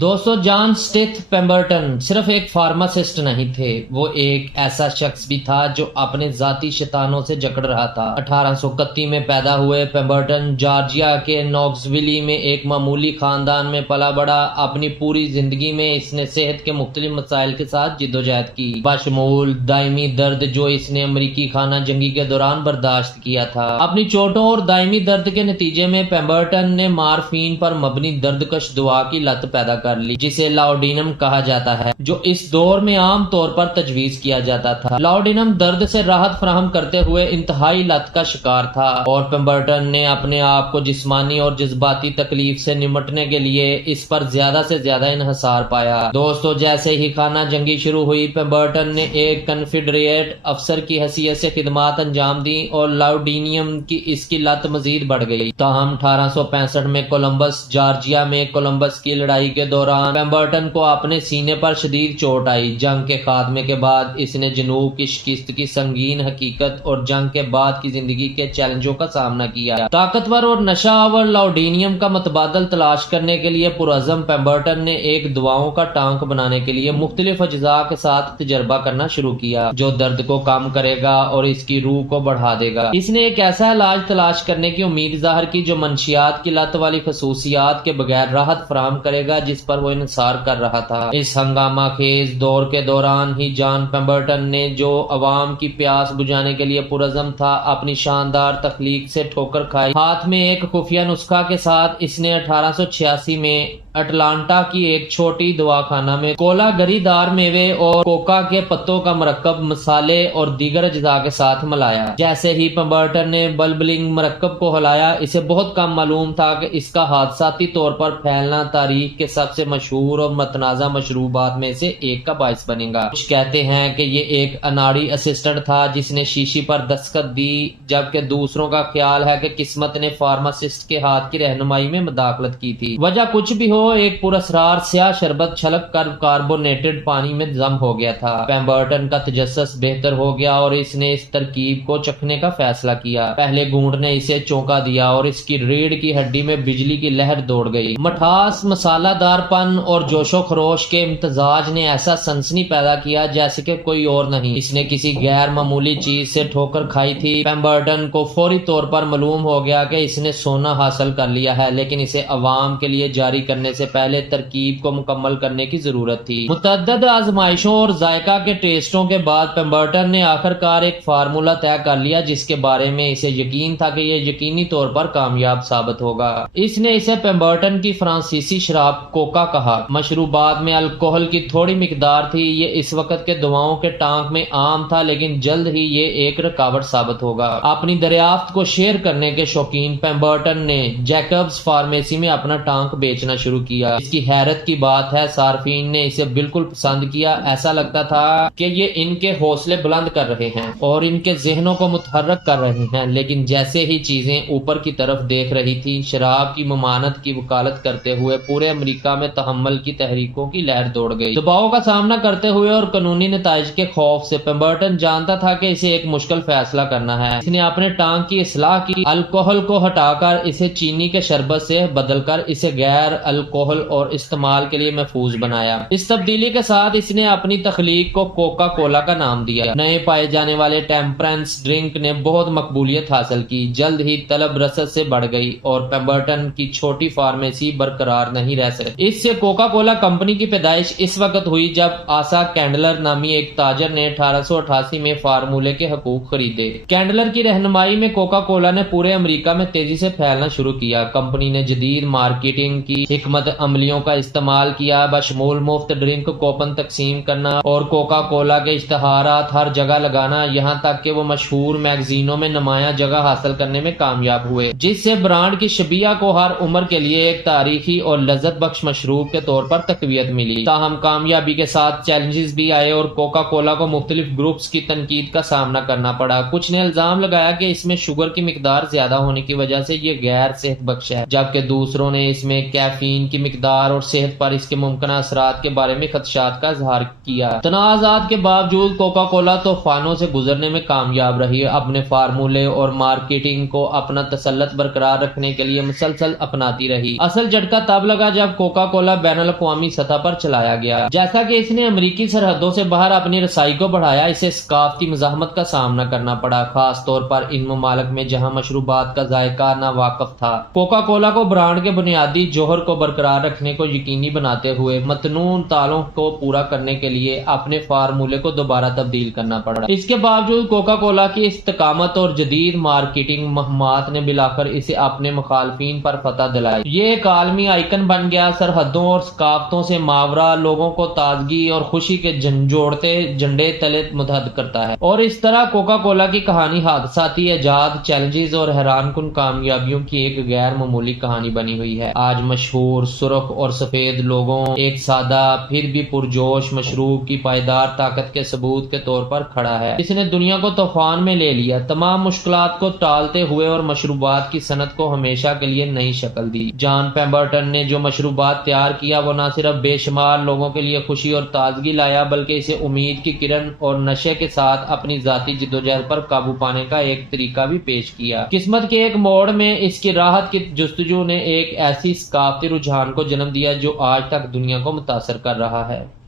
دوستو، جان سٹیتھ پیمبرٹن صرف ایک فارماسسٹ نہیں تھے، وہ ایک ایسا شخص بھی تھا جو اپنے ذاتی شیطانوں سے جکڑ رہا تھا۔ 1831 میں پیدا ہوئے پیمبرٹن جارجیا کے نوکسویلی میں ایک معمولی خاندان میں پلا بڑا۔ اپنی پوری زندگی میں اس نے صحت کے مختلف مسائل کے ساتھ جدوجہد کی، بشمول دائمی درد جو اس نے امریکی خانہ جنگی کے دوران برداشت کیا تھا۔ اپنی چوٹوں اور دائمی درد کے نتیجے میں پیمبرٹن نے مارفین پر مبنی دردکش دوا کی لت پیدا کر لی، جسے لاؤڈینم کہا جاتا ہے، جو اس دور میں عام طور پر تجویز کیا جاتا تھا۔ لاؤڈینم درد سے راحت فراہم کرتے ہوئے انتہائی لت کا شکار تھا، اور پیمبرٹن نے اپنے آپ کو جسمانی اور جذباتی تکلیف سے نمٹنے کے لیے اس پر زیادہ سے زیادہ انحصار پایا۔ دوستو، جیسے ہی خانہ جنگی شروع ہوئی، پیمبرٹن نے ایک کنفیڈریٹ افسر کی حیثیت سے خدمات انجام دی اور لاؤڈینیم کی اس کی لت مزید بڑھ گئی۔ تاہم 1865 میں کولمبس جارجیا میں کولمبس کی لڑائی کے دوران پیمبرٹن کو اپنے سینے پر شدید چوٹ آئی۔ جنگ کے خاتمے کے بعد اس نے جنوب کی شکست کی سنگین حقیقت اور جنگ کے بعد کی زندگی کے چیلنجوں کا سامنا کیا۔ طاقتور اور نشہ آور لاؤڈینیم کا متبادل تلاش کرنے کے لیے پرعزم پیمبرٹن نے ایک دواؤں کا ٹانک بنانے کے لیے مختلف اجزاء کے ساتھ تجربہ کرنا شروع کیا، جو درد کو کم کرے گا اور اس کی روح کو بڑھا دے گا۔ اس نے ایک ایسا علاج تلاش کرنے کی امید ظاہر کی جو منشیات کی لت والی خصوصیات کے بغیر راحت فراہم کرے گا جس پر وہ انحصار کر رہا تھا۔ اس ہنگامہ خیز دور کے دوران ہی جان پیمبرٹن نے، جو عوام کی پیاس بجھانے کے لیے پرعزم تھا، اپنی شاندار تخلیق سے ٹھوکر کھائی۔ ہاتھ میں ایک خفیہ نسخہ کے ساتھ اس نے 1886 میں اٹلانٹا کی ایک چھوٹی دواخانہ میں کولا گری دار میوے اور کوکا کے پتوں کا مرکب مسالے اور دیگر اجزاء کے ساتھ ملایا۔ جیسے ہی پیمبرٹن نے بلبلنگ مرکب کو ہلایا، اسے بہت کم معلوم تھا کہ اس کا حادثاتی طور پر پھیلنا تاریخ کے سب سے مشہور اور متنازع مشروبات میں سے ایک کا باعث بنے گا۔ کچھ کہتے ہیں کہ یہ ایک اناڑی اسسٹنٹ تھا جس نے شیشی پر دستخط دی، جبکہ دوسروں کا خیال ہے کہ قسمت نے فارماسسٹ کے ہاتھ کی رہنمائی میں مداخلت کی تھی۔ وجہ کچھ بھی ہو، ایک پراسرار سیاہ شربت چھلک کر کاربونیٹڈ پانی میں ضم ہو گیا تھا۔ پیمبرٹن کا تجسس بہتر ہو گیا اور اس نے اس ترکیب کو چکھنے کا فیصلہ کیا۔ پہلے گھونٹ نے اسے چونکا دیا اور اس کی ریڑھ کی ہڈی میں بجلی کی لہر دوڑ گئی۔ مٹھاس، مسالہ دار پن اور جوش و خروش کے امتزاج نے ایسا سنسنی پیدا کیا جیسے کہ کوئی اور نہیں اس نے کسی غیر معمولی چیز سے ٹھوکر کھائی تھی۔ پیمبرٹن کو فوری طور پر معلوم ہو گیا کہ اس نے سونا حاصل کر لیا ہے، لیکن اسے عوام کے لیے جاری کرنے سے پہلے ترکیب کو مکمل کرنے کی ضرورت تھی۔ متعدد آزمائشوں اور ذائقہ کے ٹیسٹوں کے بعد پیمبرٹن نے آخرکار ایک فارمولہ طے کر لیا جس کے بارے میں اسے یقین تھا کہ یہ یقینی طور پر کامیاب ثابت ہوگا۔ اس نے اسے پیمبرٹن کی فرانسیسی شراب کوکا کہا۔ مشروبات میں الکوہل کی تھوڑی مقدار تھی۔ یہ اس وقت کے دواؤں کے ٹانک میں عام تھا، لیکن جلد ہی یہ ایک رکاوٹ ثابت ہوگا۔ اپنی دریافت کو شیئر کرنے کے شوقین پیمبرٹن نے جیکبز فارمیسی میں اپنا ٹانک بیچنا شروع کیا۔ اس کی حیرت کی بات ہے صارفین نے اسے بالکل پسند کیا۔ ایسا لگتا تھا کہ یہ ان کے حوصلے بلند کر رہے ہیں اور ان کے ذہنوں کو متحرک کر رہے ہیں، لیکن جیسے ہی چیزیں اوپر کی طرف دیکھ رہی تھی، شراب کی ممانعت کی وکالت کرتے ہوئے پورے امریکہ میں تحمل کی تحریکوں کی لہر دوڑ گئی۔ دباؤ کا سامنا کرتے ہوئے اور قانونی نتائج کے خوف سے پیمبرٹن جانتا تھا کہ اسے ایک مشکل فیصلہ کرنا ہے۔ اس نے اپنے ٹانک کی اصلاح کی، الکوہل کو ہٹا کر اسے چینی کے شربت سے بدل کر اسے غیر الکوہل اور استعمال کے لیے محفوظ بنایا۔ اس تبدیلی کے ساتھ اس نے اپنی تخلیق کو کوکا کولا کا نام دیا۔ نئے پائے جانے والے ٹیمپرنس ڈرنک نے بہت مقبولیت حاصل کی۔ جلد ہی طلب رسد سے بڑھ گئی اور پیمبرٹن کی چھوٹی فارمیسی برقرار نہیں رہ سکتی۔ اس سے کوکا کولا کمپنی کی پیدائش اس وقت ہوئی جب آسا کینڈلر نامی ایک تاجر نے 1888 میں فارمولے کے حقوق خریدے۔ کینڈلر کی رہنمائی میں کوکا کولا نے پورے امریکہ میں تیزی سے پھیلنا شروع کیا۔ کمپنی نے جدید مارکیٹنگ کی حکمت عملیوں کا استعمال کیا، بشمول مفت ڈرنک کوپن تقسیم کرنا اور کوکا کولا کے اشتہارات ہر جگہ لگانا، یہاں تک کہ وہ مشہور میگزینوں میں نمایاں جگہ حاصل کرنے میں کامیاب ہوئے، جس سے برانڈ کی شبیہ کو ہر عمر کے لیے ایک تاریخی اور لذت بخش مشروب کے طور پر تقویت ملی۔ تاہم کامیابی کے ساتھ چیلنجز بھی آئے اور کوکا کولا کو مختلف گروپس کی تنقید کا سامنا کرنا پڑا۔ کچھ نے الزام لگایا کہ اس میں شوگر کی مقدار زیادہ ہونے کی وجہ سے یہ غیر صحت بخش ہے، جبکہ دوسروں نے اس میں کیفین کی مقدار اور صحت پر اس کے ممکنہ اثرات کے بارے میں خدشات کا اظہار کیا۔ تنازعات کے باوجود کوکا کولا طوفانوں سے گزرنے میں کامیاب رہی، اپنے فارمولے اور مارکیٹنگ کو اپنا تسلط برقرار رکھنے کے لیے مسلسل اپناتی رہی۔ اصل جھٹکا تب لگا جب کوکا کولا بین الاقوامی سطح پر چلایا گیا۔ جیسا کہ اس نے امریکی سرحدوں سے باہر اپنی رسائی کو بڑھایا، اسے ثقافتی مزاحمت کا سامنا کرنا پڑا، خاص طور پر ان ممالک میں جہاں مشروبات کا ذائقہ ناواقف تھا۔ کوکا کولا کو برانڈ کے بنیادی جوہر کو برقرار رکھنے کو یقینی بناتے ہوئے متنوع تالوں کو پورا کرنے کے لیے اپنے فارمولے کو دوبارہ تبدیل کرنا پڑا۔ اس کے باوجود کوکا کولا کی استقامت اور جدید مارکیٹنگ مہمات نے بالآخر اسے اپنے مخالفین پر فتح دلائی۔ یہ ایک عالمی آئیکن بن گیا، سرحدوں اور ثقافتوں سے ماورا لوگوں کو تازگی اور خوشی کے جوڑتے جھنڈے تلے متحد کرتا ہے۔ اور اس طرح کوکا کولا کی کہانی حادثاتی ایجاد، چیلنجز اور حیران کن کامیابیوں کی ایک غیر معمولی کہانی بنی ہوئی ہے۔ آج مشہور، سرخ اور سفید لوگوں ایک سادہ پھر بھی پرجوش مشروب کی پائیدار طاقت کے ثبوت کے طور پر کھڑا ہے۔ اس نے دنیا کو طوفان میں لے لیا، تمام مشکلات کو ٹالتے ہوئے اور مشروبات کی صنعت کو ہمیشہ کے لیے نئی شکل دی۔ جان پیمبرٹن نے جو مشروبات تیار کیا وہ نہ صرف بے شمار لوگوں کے لیے خوشی اور تازگی لایا، بلکہ اسے امید کی کرن اور نشے کے ساتھ اپنی ذاتی جدوجہد پر قابو پانے کا ایک طریقہ بھی پیش کیا۔ قسمت کے ایک موڑ میں اس کی راحت کی جستجو نے ایک ایسی ثقافتی رجحان کو جنم دیا جو آج تک دنیا کو متاثر کر رہا ہے۔